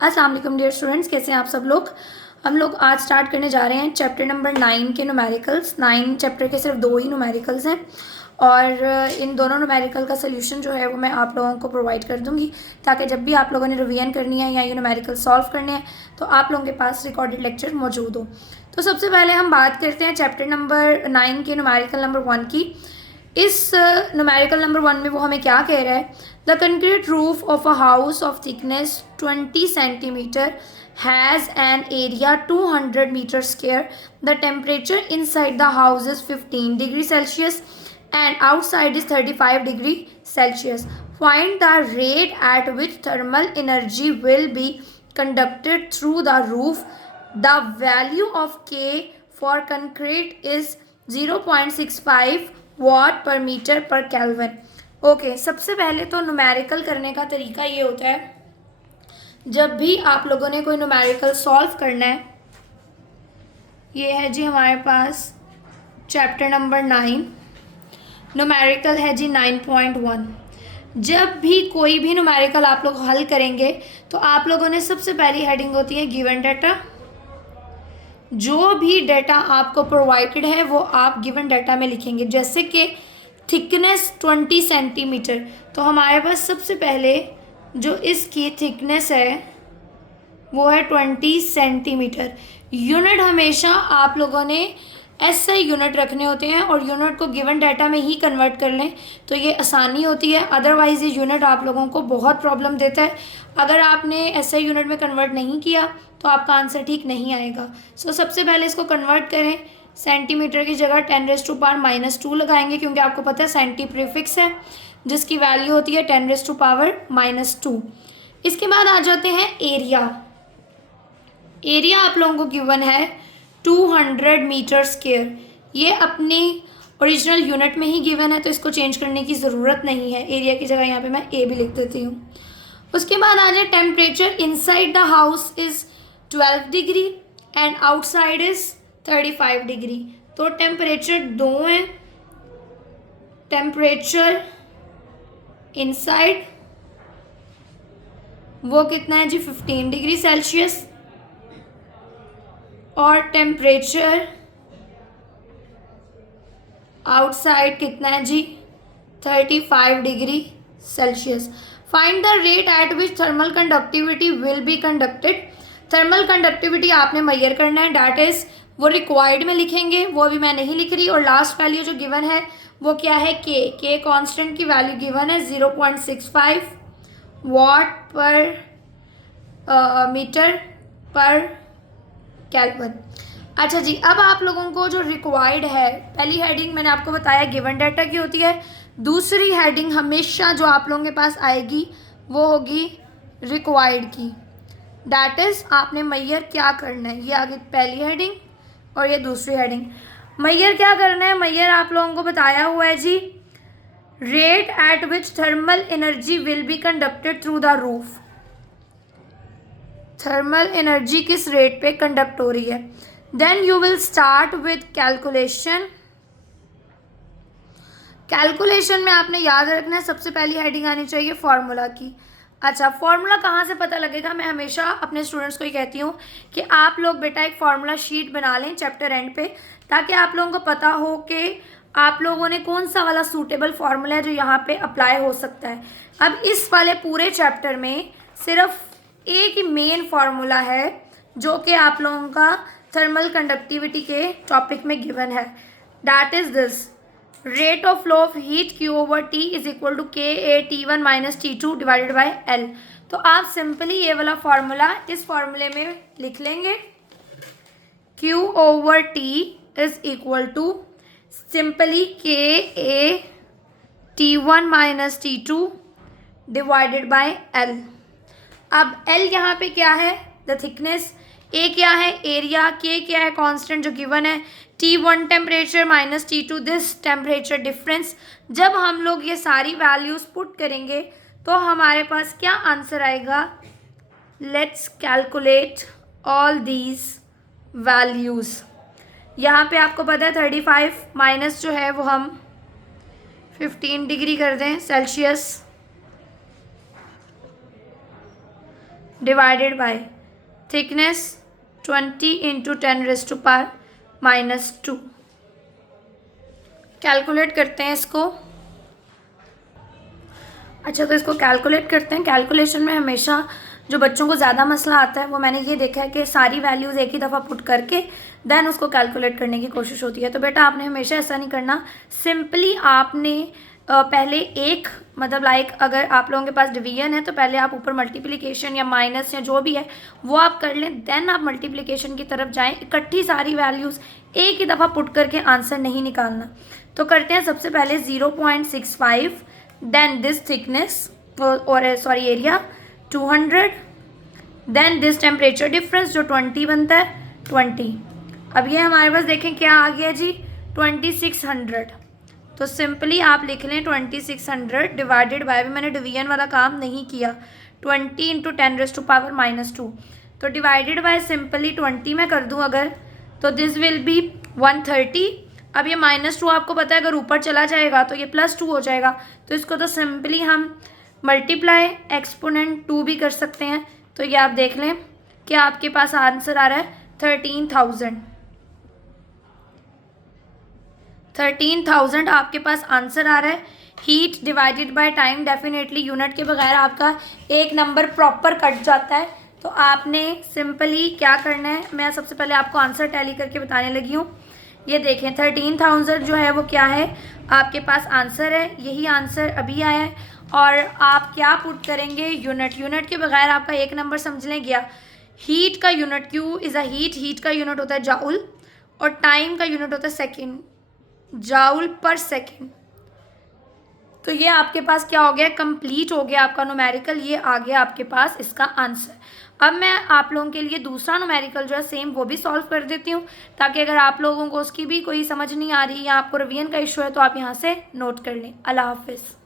अस्सलाम वालेकुम dear students, कैसे हैं आप सब लोग। हम लोग आज स्टार्ट करने जा रहे हैं चैप्टर नंबर 9 के न्यूमेरिकल्स। 9 चैप्टर के सिर्फ 2 ही न्यूमेरिकल्स हैं और इन दोनों न्यूमेरिकल का सोल्यूशन जो है वो मैं आप लोगों को प्रोवाइड कर दूंगी, ताकि जब भी आप लोगों ने रिवीजन करनी है या ये न्यूमेरिकल सॉल्व करने हैं तो आप लोगों के पास रिकॉर्डेड लेक्चर मौजूद हो। तो सबसे पहले हम बात करते हैं चैप्टर नंबर 9 के न्यूमेरिकल नंबर 1 की। इस न्यूमेरिकल नंबर 1 में वो हमें क्या कह रहा है। The concrete roof of a house of thickness 20 centimetre has an area 200 metre square. The temperature inside the house is 15 degree Celsius and outside is 35 degree Celsius. Find the rate at which thermal energy will be conducted through the roof. The value of K for concrete is 0.65 watt per meter per Kelvin. Okay, सबसे पहले तो numerical करने का तरीका ये होता है, जब भी आप लोगों ने कोई न्यूमेरिकल सॉल्व करना है, ये है जी हमारे पास चैप्टर नंबर 9, न्यूमेरिकल है जी 9.1। जब भी कोई भी न्यूमेरिकल आप लोग हल करेंगे तो आप लोगों ने सबसे पहली हेडिंग होती है गिवन डाटा। जो भी डाटा आपको प्रोवाइडेड है वो आप गिवन डाटा में लिखेंगे। जैसे कि थिकनेस 20 सेंटीमीटर, तो हमारे पास सबसे पहले जो इसकी थिकनेस है वो है 20 सेंटीमीटर। यूनिट हमेशा आप लोगों ने SI यूनिट रखने होते हैं और यूनिट को गिवन डाटा में ही कन्वर्ट कर लें तो ये आसानी होती है। अदरवाइज़ ये यूनिट आप लोगों को बहुत प्रॉब्लम देता है। अगर आपने SI यूनिट में कन्वर्ट नहीं किया तो आपका आंसर ठीक नहीं आएगा। सो सबसे पहले इसको कन्वर्ट करें। सेंटीमीटर की जगह 10⁻⁻² लगाएंगे, क्योंकि आपको पता है सेंटी प्रीफिक्स है जिसकी वैल्यू होती है 10⁻⁻²। इसके बाद आ जाते हैं एरिया। एरिया आप लोगों को गिवन है 200 मीटर स्क्वायर। ये अपनी ओरिजिनल यूनिट में ही गिवन है तो इसको चेंज करने की ज़रूरत नहीं है। एरिया की जगह यहाँ पे मैं A भी लिख देती हूँ। उसके बाद आ जाए temperature inside the house is 12 degree and outside is 35 degree. तो टेम्परेचर 2 है। टेम्परेचर इनसाइड वो कितना है जी 15 डिग्री सेल्सियस और टेम्परेचर आउटसाइड कितना है जी 35 degree Celsius. Find the rate at which thermal conductivity will be conducted. Thermal conductivity आपने major करना है, डैट इज वो रिक्वायर्ड में लिखेंगे, वो अभी मैं नहीं लिख रही। और लास्ट वैल्यू जो गिवन है वो क्या है के कांस्टेंट की वैल्यू गिवन है 0.65 वाट पर मीटर पर केल्विन। अच्छा जी, अब आप लोगों को जो रिक्वायर्ड है, पहली हेडिंग मैंने आपको बताया गिवन डाटा की होती है। दूसरी हेडिंग हमेशा जो आप लोगों के पास आएगी वो होगी रिक्वायर्ड की। डैट इज़ आपने मैयर क्या करना है। ये आगे पहली हेडिंग और ये दूसरी हेडिंग। मैयर क्या करना है, मैयर आप लोगों को बताया हुआ है जी rate at which thermal energy will be conducted through the roof. Thermal energy किस रेट पे कंडक्ट हो रही है। Then you will start with calculation. Calculation में आपने याद रखना है सबसे पहली हेडिंग आनी चाहिए फार्मूला की। अच्छा, फार्मूला कहाँ से पता लगेगा। मैं हमेशा अपने स्टूडेंट्स को ही कहती हूँ कि आप लोग बेटा एक फार्मूला शीट बना लें चैप्टर एंड पे, ताकि आप लोगों को पता हो कि आप लोगों ने कौन सा वाला सूटेबल फार्मूला है जो यहाँ पे अप्लाई हो सकता है। अब इस वाले पूरे चैप्टर में सिर्फ एक ही मेन फार्मूला है जो कि आप लोगों का थर्मल कंडक्टिविटी के टॉपिक में गिवन है। That is this rate of flow of heat Q/T is equal to KA T1 - T2 divided by L। तो आप सिंपली ये वाला फार्मूला इस फार्मूले में लिख लेंगे। Q/T is equal to simply KA T1 - T2 divided by L। अब L यहाँ पे क्या है, द थिकनेस, A क्या है एरिया, K क्या है कांस्टेंट जो गिवन है, T1 temperature minus T2 this temperature difference. जब हम लोग ये सारी वैल्यूज़ पुट करेंगे तो हमारे पास क्या आंसर आएगा। Let's calculate all these values. यहाँ पे आपको पता है 35 माइनस जो है वो हम 15 डिग्री कर दें Celsius divided by thickness 20 into 10⁻⁻²। Calculate करते हैं इसको। अच्छा, तो इसको कैलकुलेट करते हैं। कैलकुलेशन में हमेशा जो बच्चों को ज़्यादा मसला आता है वो मैंने ये देखा है कि सारी वैल्यूज़ एक ही दफ़ा पुट करके देन उसको कैलकुलेट करने की कोशिश होती है। तो बेटा आपने हमेशा ऐसा नहीं करना। सिंपली आपने पहले एक मतलब लाइक अगर आप लोगों के पास डिवीजन है तो पहले आप ऊपर मल्टीप्लिकेशन या माइनस या जो भी है वो आप कर लें, देन आप मल्टीप्लिकेशन की तरफ जाएं। इकट्ठी सारी वैल्यूज़ एक ही दफ़ा पुट करके आंसर नहीं निकालना। तो करते हैं सबसे पहले 0.65, देन दिस थिकनेस और sorry area 200, then this temperature difference जो 20 बनता है 20। अब ये हमारे पास देखें क्या आ गया जी 2600। तो सिंपली आप लिख लें 2600 डिवाइडेड बाय, भी मैंने डिवीजन वाला काम नहीं किया, 20 इंटू 10⁻⁻²। तो डिवाइडेड बाय सिंपली 20 में कर दूं अगर, तो दिस विल बी 130। अब ये -2 आपको पता है अगर ऊपर चला जाएगा तो ये +2 हो जाएगा। तो इसको तो सिंपली हम मल्टीप्लाई एक्सपोनेंट 2 भी कर सकते हैं। तो ये आप देख लें कि आपके पास आंसर आ रहा है 13,000 आपके पास आंसर आ रहा है। Heat divided by time, definitely unit के बगैर आपका एक नंबर प्रॉपर कट जाता है। तो आपने सिंपली क्या करना है, मैं सबसे पहले आपको आंसर टैली करके बताने लगी हूँ। ये देखें 13,000 जो है वो क्या है, आपके पास आंसर है, यही आंसर अभी आया है। और आप क्या पुट करेंगे, यूनिट। यूनिट के बगैर आपका एक नंबर समझ लें गया। हीट का unit Q is a heat का यूनिट होता है जाउल, और टाइम का यूनिट होता है सेकेंड, जाउल पर सेकेंड। तो ये आपके पास क्या हो गया, कंप्लीट हो गया आपका न्यूमेरिकल, ये आ गया आपके पास इसका आंसर। अब मैं आप लोगों के लिए दूसरा न्यूमेरिकल जो है सेम वो भी सॉल्व कर देती हूँ, ताकि अगर आप लोगों को उसकी भी कोई समझ नहीं आ रही या आपको रिवीजन का इशू है तो आप यहाँ से नोट कर लें। अल्लाह हाफिज़।